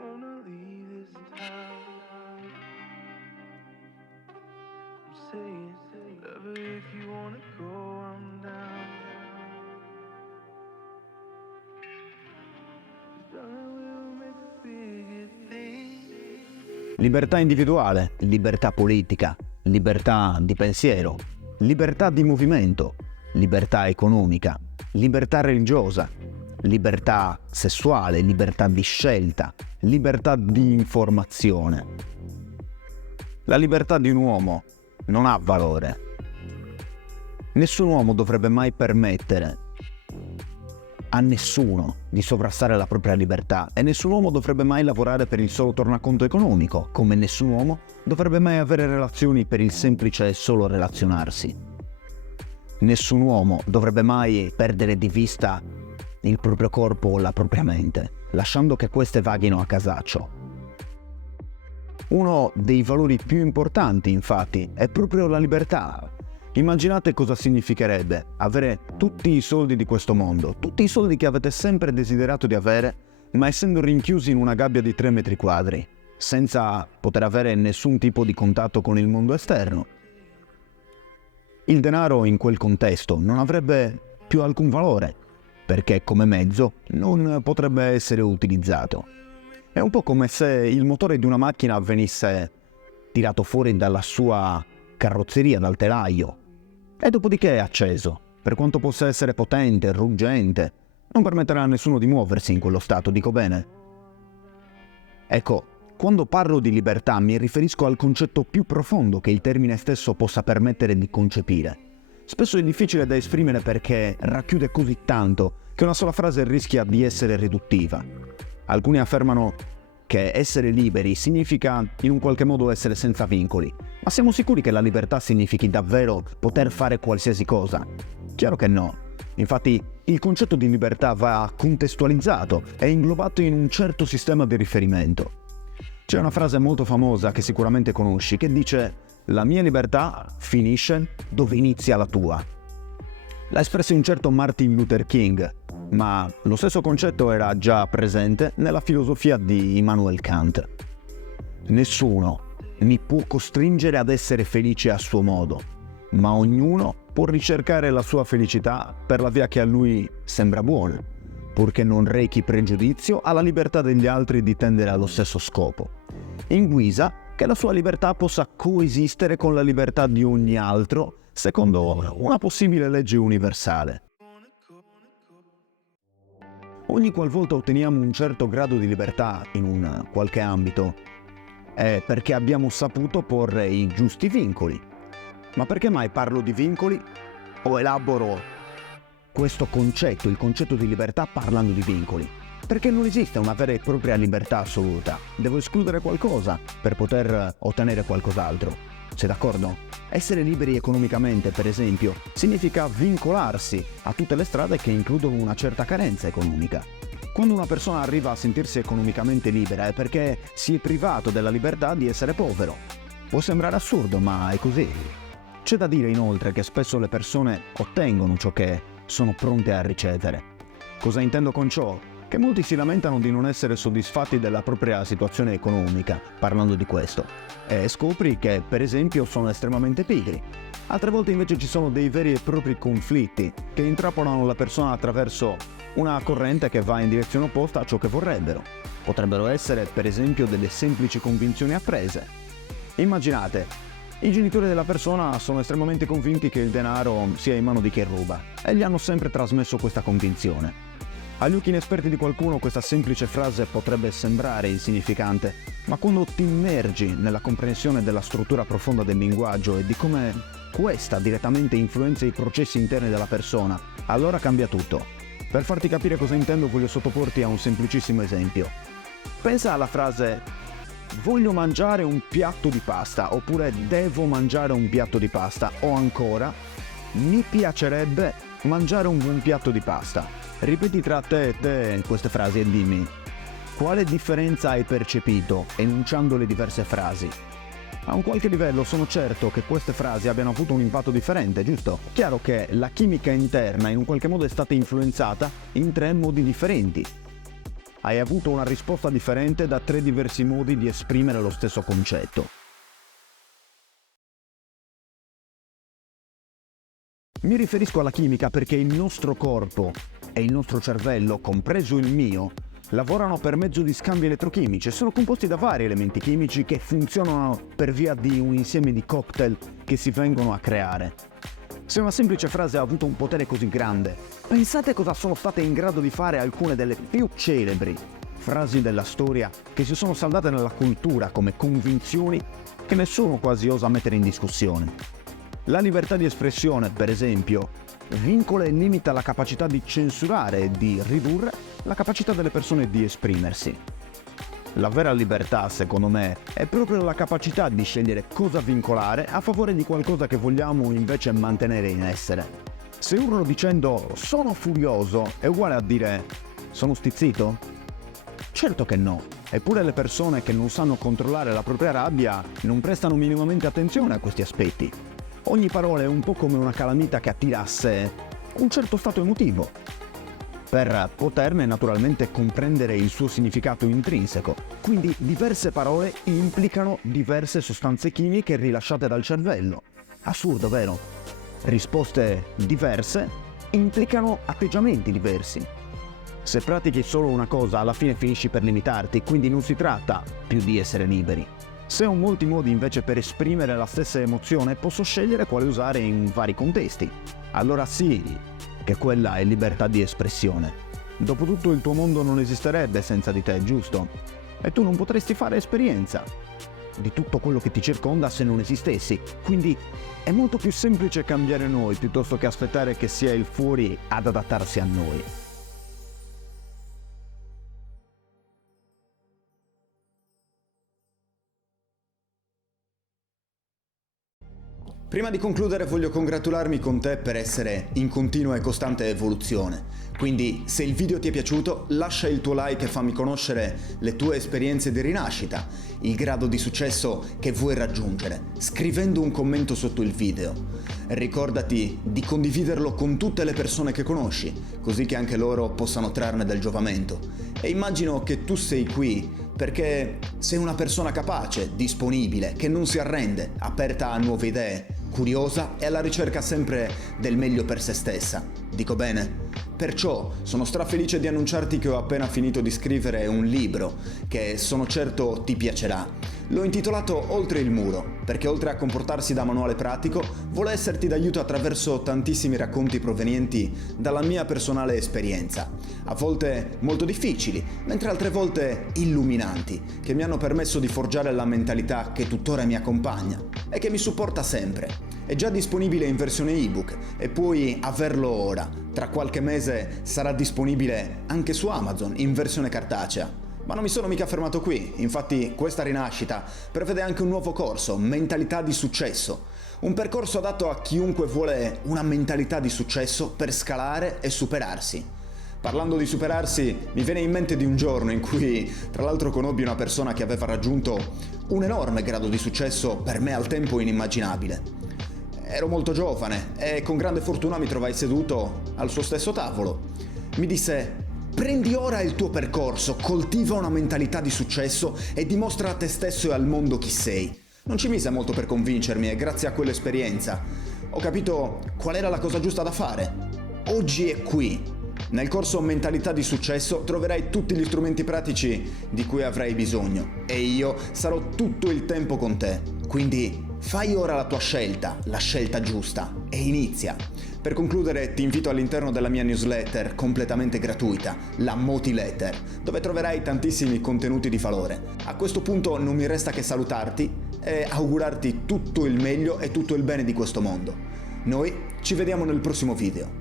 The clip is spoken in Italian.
Wanna leave this town. I'm saying, love it if you wanna go, I'm down. Darling, we'll make the bigger thing. Libertà individuale, libertà politica, libertà di pensiero, libertà di movimento, libertà economica, libertà religiosa, libertà sessuale, libertà di scelta, libertà di informazione. La libertà di un uomo non ha valore. Nessun uomo dovrebbe mai permettere a nessuno di sovrastare la propria libertà e nessun uomo dovrebbe mai lavorare per il solo tornaconto economico, come nessun uomo dovrebbe mai avere relazioni per il semplice e solo relazionarsi. Nessun uomo dovrebbe mai perdere di vista il proprio corpo o la propria mente, lasciando che queste vaghino a casaccio. Uno dei valori più importanti, infatti, è proprio la libertà. Immaginate cosa significherebbe avere tutti i soldi di questo mondo, tutti i soldi che avete sempre desiderato di avere, ma essendo rinchiusi in una gabbia di 3 metri quadri, senza poter avere nessun tipo di contatto con il mondo esterno. Il denaro in quel contesto non avrebbe più alcun valore, perché come mezzo non potrebbe essere utilizzato. È un po' come se il motore di una macchina venisse tirato fuori dalla sua carrozzeria, dal telaio, e dopodiché è acceso. Per quanto possa essere potente, ruggente, non permetterà a nessuno di muoversi in quello stato, dico bene? Ecco, quando parlo di libertà mi riferisco al concetto più profondo che il termine stesso possa permettere di concepire. Spesso è difficile da esprimere perché racchiude così tanto che una sola frase rischia di essere riduttiva. Alcuni affermano che essere liberi significa in un qualche modo essere senza vincoli, ma siamo sicuri che la libertà significhi davvero poter fare qualsiasi cosa? Chiaro che no. Infatti il concetto di libertà va contestualizzato e inglobato in un certo sistema di riferimento. C'è una frase molto famosa che sicuramente conosci che dice: "La mia libertà finisce dove inizia la tua". L'ha espresso un certo Martin Luther King, ma lo stesso concetto era già presente nella filosofia di Immanuel Kant. Nessuno mi può costringere ad essere felice a suo modo, ma ognuno può ricercare la sua felicità per la via che a lui sembra buona, purché non rechi pregiudizio alla libertà degli altri di tendere allo stesso scopo, in guisa che la sua libertà possa coesistere con la libertà di ogni altro secondo una possibile legge universale. Ogni qualvolta otteniamo un certo grado di libertà in un qualche ambito è perché abbiamo saputo porre i giusti vincoli. Ma perché mai parlo di vincoli o elaboro questo concetto, il concetto di libertà, parlando di vincoli? Perché non esiste una vera e propria libertà assoluta. Devo escludere qualcosa per poter ottenere qualcos'altro. Sei d'accordo? Essere liberi economicamente, per esempio, significa vincolarsi a tutte le strade che includono una certa carenza economica. Quando una persona arriva a sentirsi economicamente libera è perché si è privato della libertà di essere povero. Può sembrare assurdo, ma è così. C'è da dire inoltre che spesso le persone ottengono ciò che sono pronte a ricevere. Cosa intendo con ciò? Che molti si lamentano di non essere soddisfatti della propria situazione economica, parlando di questo, e scopri che, per esempio, sono estremamente pigri. Altre volte invece ci sono dei veri e propri conflitti che intrappolano la persona attraverso una corrente che va in direzione opposta a ciò che vorrebbero. Potrebbero essere, per esempio, delle semplici convinzioni apprese. Immaginate, i genitori della persona sono estremamente convinti che il denaro sia in mano di chi ruba e gli hanno sempre trasmesso questa convinzione. Agli occhi inesperti di qualcuno questa semplice frase potrebbe sembrare insignificante, ma quando ti immergi nella comprensione della struttura profonda del linguaggio e di come questa direttamente influenza i processi interni della persona, allora cambia tutto. Per farti capire cosa intendo voglio sottoporti a un semplicissimo esempio. Pensa alla frase "voglio mangiare un piatto di pasta" oppure "devo mangiare un piatto di pasta" o ancora "mi piacerebbe mangiare un buon piatto di pasta". Ripeti tra te e te queste frasi e dimmi quale differenza hai percepito enunciando le diverse frasi. A un qualche livello sono certo che queste frasi abbiano avuto un impatto differente, giusto? Chiaro che la chimica interna in un qualche modo è stata influenzata in 3 modi differenti. hai avuto una risposta differente da 3 diversi modi di esprimere lo stesso concetto. Mi riferisco alla chimica perché il nostro corpo e il nostro cervello, compreso il mio, lavorano per mezzo di scambi elettrochimici e sono composti da vari elementi chimici che funzionano per via di un insieme di cocktail che si vengono a creare. Se una semplice frase ha avuto un potere così grande, pensate cosa sono state in grado di fare alcune delle più celebri frasi della storia che si sono saldate nella cultura come convinzioni che nessuno quasi osa mettere in discussione. La libertà di espressione, per esempio, vincola e limita la capacità di censurare e di ridurre la capacità delle persone di esprimersi. La vera libertà, secondo me, è proprio la capacità di scegliere cosa vincolare a favore di qualcosa che vogliamo invece mantenere in essere. Se urlo dicendo "sono furioso" è uguale a dire "sono stizzito"? Certo che no. Eppure le persone che non sanno controllare la propria rabbia non prestano minimamente attenzione a questi aspetti. Ogni parola è un po' come una calamita che attira a sé un certo stato emotivo, per poterne naturalmente comprendere il suo significato intrinseco. Quindi diverse parole implicano diverse sostanze chimiche rilasciate dal cervello. Assurdo, vero? Risposte diverse implicano atteggiamenti diversi. Se pratichi solo una cosa, alla fine finisci per limitarti, quindi non si tratta più di essere liberi. Se ho molti modi invece per esprimere la stessa emozione, posso scegliere quale usare in vari contesti. Allora sì, che quella è libertà di espressione. Dopotutto il tuo mondo non esisterebbe senza di te, giusto? E tu non potresti fare esperienza di tutto quello che ti circonda se non esistessi. Quindi è molto più semplice cambiare noi piuttosto che aspettare che sia il fuori ad adattarsi a noi. Prima di concludere voglio congratularmi con te per essere in continua e costante evoluzione. Quindi se il video ti è piaciuto lascia il tuo like e fammi conoscere le tue esperienze di rinascita, il grado di successo che vuoi raggiungere, scrivendo un commento sotto il video. Ricordati di condividerlo con tutte le persone che conosci, così che anche loro possano trarne del giovamento. E immagino che tu sei qui perché sei una persona capace, disponibile, che non si arrende, aperta a nuove idee, curiosa e alla ricerca sempre del meglio per se stessa. Dico bene? Perciò sono strafelice di annunciarti che ho appena finito di scrivere un libro che sono certo ti piacerà. L'ho intitolato Oltre il muro, perché oltre a comportarsi da manuale pratico, vuole esserti d'aiuto attraverso tantissimi racconti provenienti dalla mia personale esperienza, a volte molto difficili, mentre altre volte illuminanti, che mi hanno permesso di forgiare la mentalità che tuttora mi accompagna e che mi supporta sempre. È già disponibile in versione ebook e puoi averlo ora. Tra qualche mese sarà disponibile anche su Amazon in versione cartacea. Ma non mi sono mica fermato qui, infatti questa rinascita prevede anche un nuovo corso, Mentalità di Successo. Un percorso adatto a chiunque vuole una mentalità di successo per scalare e superarsi. Parlando di superarsi, mi viene in mente di un giorno in cui, tra l'altro, conobbi una persona che aveva raggiunto un enorme grado di successo per me al tempo inimmaginabile. Ero molto giovane e con grande fortuna mi trovai seduto al suo stesso tavolo. Mi disse: prendi ora il tuo percorso, coltiva una mentalità di successo e dimostra a te stesso e al mondo chi sei. Non ci mise molto per convincermi e grazie a quell'esperienza ho capito qual era la cosa giusta da fare. Oggi è qui. Nel corso Mentalità di Successo troverai tutti gli strumenti pratici di cui avrai bisogno e io sarò tutto il tempo con te. Quindi fai ora la tua scelta, la scelta giusta, e inizia. Per concludere ti invito all'interno della mia newsletter completamente gratuita, la Motiletter, dove troverai tantissimi contenuti di valore. A questo punto non mi resta che salutarti e augurarti tutto il meglio e tutto il bene di questo mondo. Noi ci vediamo nel prossimo video.